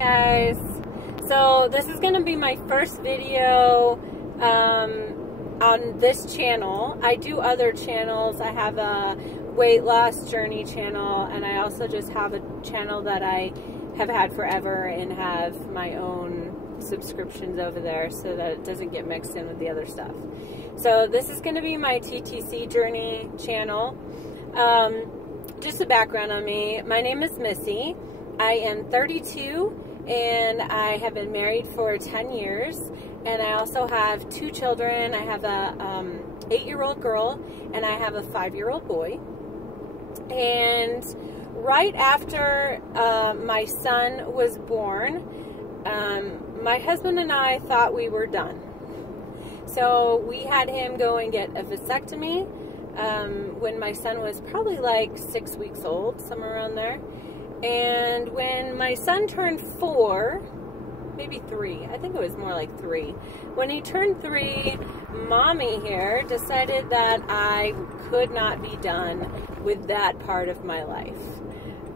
Guys, so this is going to be my first video on this channel. I do other channels. I have a weight loss journey channel, and I also just have a channel that I have had forever and have my own subscriptions over there so that it doesn't get mixed in with the other stuff. So this is going to be my TTC journey channel. Just a background on me. My name is Missy. I am 32 and I have been married for 10 years, and I also have 2 children. I have a 8-year-old girl and I have a 5-year-old boy. And right after my son was born, my husband and I thought we were done. So we had him go and get a vasectomy when my son was probably like 6 weeks old, somewhere around there. And when my son turned 4, maybe 3, I think it was more like 3. When he turned 3, mommy here decided that I could not be done with that part of my life.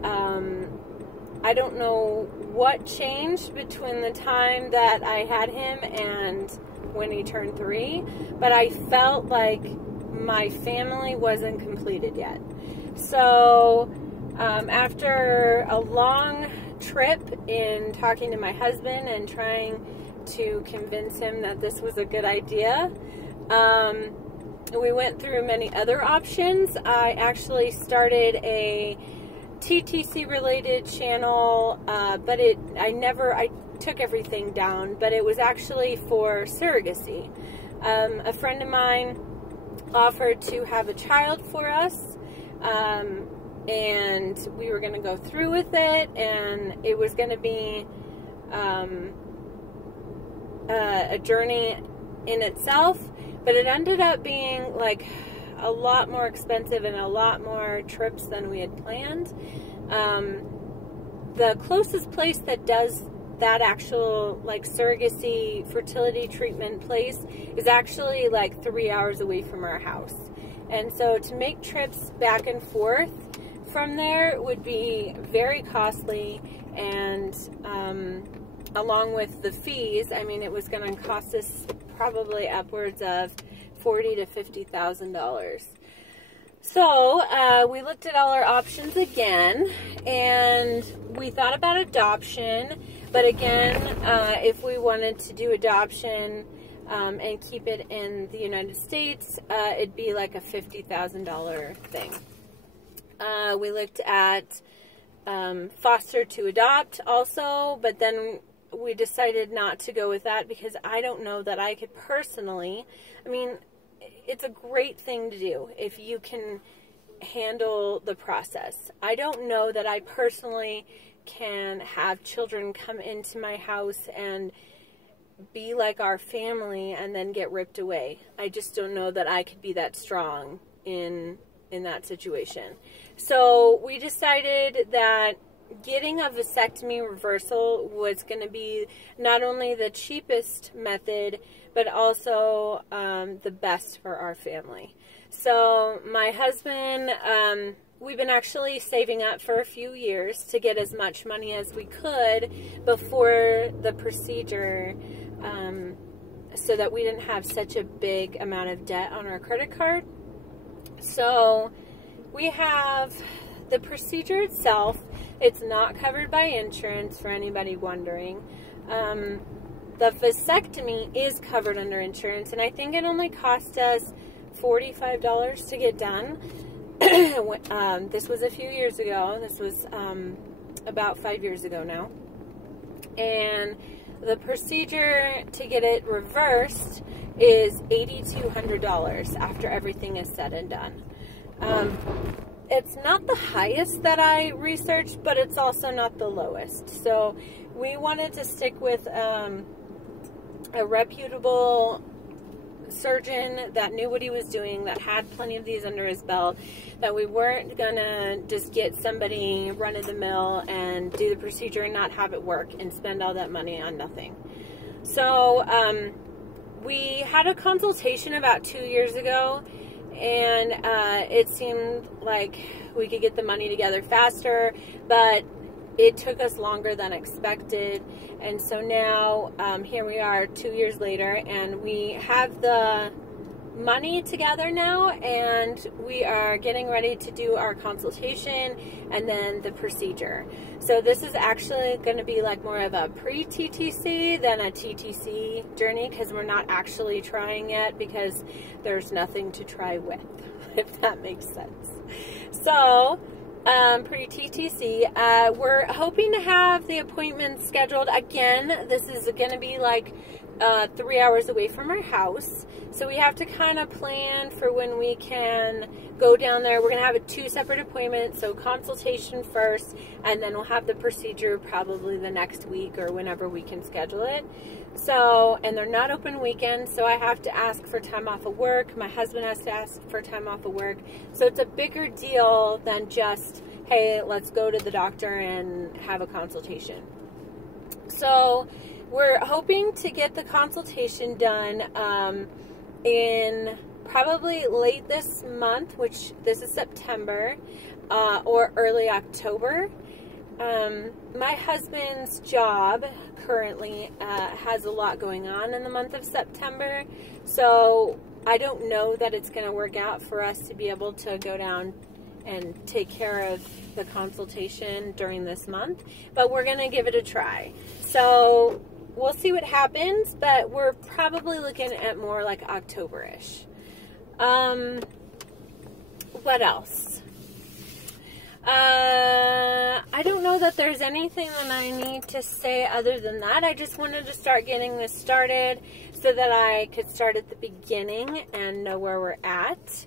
I don't know what changed between the time that I had him and when he turned 3, but I felt like my family wasn't completed yet. So after a long trip in talking to my husband and trying to convince him that this was a good idea, we went through many other options. I actually started a TTC related channel, but I took everything down, but it was actually for surrogacy. A friend of mine offered to have a child for us, and we were going to go through with it, and it was going to be a journey in itself, but it ended up being like a lot more expensive and a lot more trips than we had planned. The closest place that does that actual like surrogacy fertility treatment place is actually like 3 hours away from our house, and so to make trips back and forth from there would be very costly, and along with the fees, I mean, it was going to cost us probably upwards of $40,000 to $50,000. So we looked at all our options again, and we thought about adoption. But again, if we wanted to do adoption and keep it in the United States, it'd be like a $50,000 thing. We looked at foster to adopt also, but then we decided not to go with that because I don't know that I could personally, I mean, it's a great thing to do if you can handle the process. I don't know that I personally can have children come into my house and be like our family and then get ripped away. I just don't know that I could be that strong in that situation. So we decided that getting a vasectomy reversal was going to be not only the cheapest method, but also the best for our family. So my husband, we've been actually saving up for a few years to get as much money as we could before the procedure, so that we didn't have such a big amount of debt on our credit card. So we have the procedure itself. It's not covered by insurance, for anybody wondering. The vasectomy is covered under insurance, and I think it only cost us $45 to get done. This was a few years ago. This was about 5 years ago now. And the procedure to get it reversed is $8,200 after everything is said and done. It's not the highest that I researched, but it's also not the lowest. So we wanted to stick with a reputable surgeon that knew what he was doing, that had plenty of these under his belt, that we weren't gonna just get somebody run-of-the-mill and do the procedure and not have it work and spend all that money on nothing. So we had a consultation about 2 years ago, and it seemed like we could get the money together faster, but it took us longer than expected. And so now here we are 2 years later, and we have the money together now, and we are getting ready to do our consultation and then the procedure. So this is actually going to be like more of a pre-TTC than a TTC journey, because we're not actually trying yet, because there's nothing to try with, if that makes sense. So pre-TTC, we're hoping to have the appointment scheduled. Again, this is going to be like 3 hours away from our house, so we have to kind of plan for when we can go down there. We're going to have 2 separate appointments, so consultation first, and then we'll have the procedure probably the next week or whenever we can schedule it. So, and they're not open weekends, so I have to ask for time off of work. My husband has to ask for time off of work. So it's a bigger deal than just, hey, let's go to the doctor and have a consultation. So we're hoping to get the consultation done in probably late this month, which this is September, or early October. My husband's job currently has a lot going on in the month of September, so I don't know that it's going to work out for us to be able to go down and take care of the consultation during this month, but we're going to give it a try. So we'll see what happens, but we're probably looking at more like October-ish. What else? I don't know that there's anything that I need to say other than that. I just wanted to start getting this started so that I could start at the beginning and know where we're at.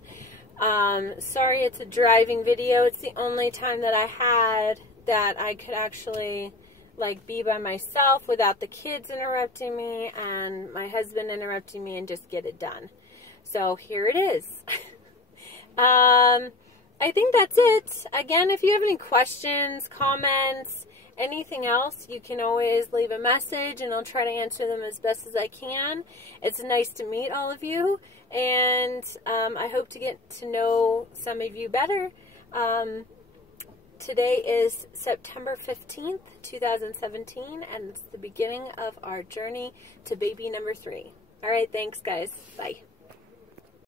Sorry it's a driving video. It's the only time that I had that I could actually like be by myself without the kids interrupting me and my husband interrupting me, and just get it done. So here it is. I think that's it. Again, if you have any questions, comments, anything else, you can always leave a message and I'll try to answer them as best as I can. It's nice to meet all of you, and I hope to get to know some of you better. Today is September 15th, 2017, and it's the beginning of our journey to baby number 3. All right, thanks, guys. Bye.